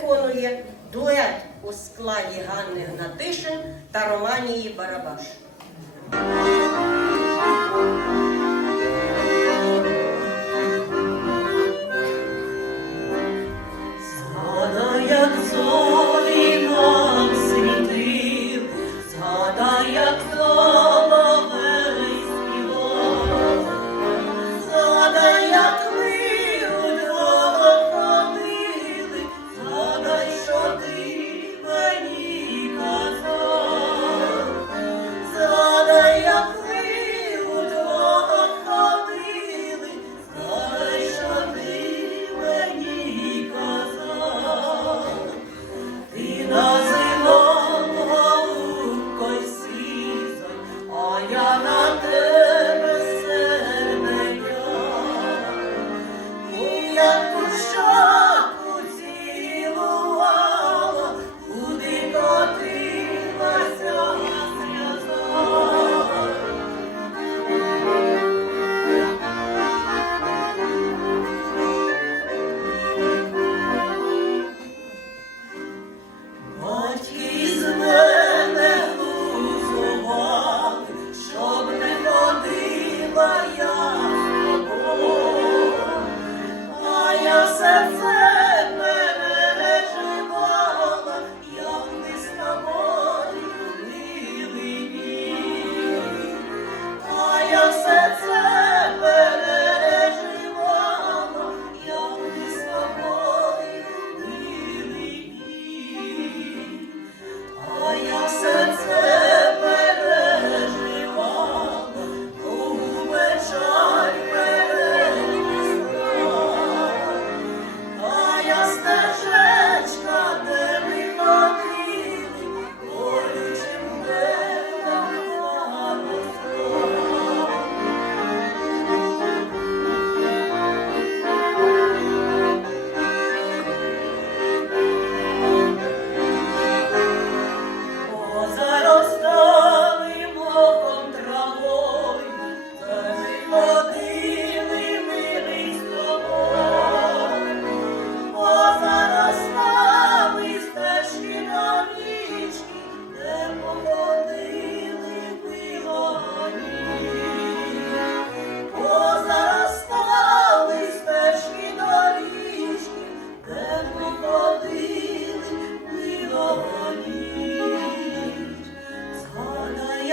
виконує дует у складі Ганни Гнатишин та Романії Барабаш. suffer.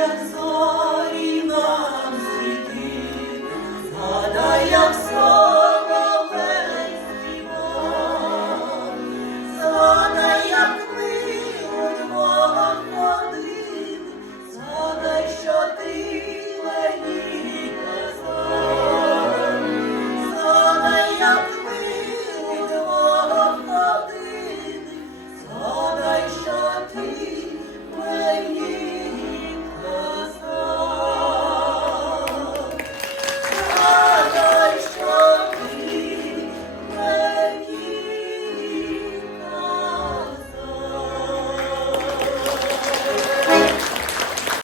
coração.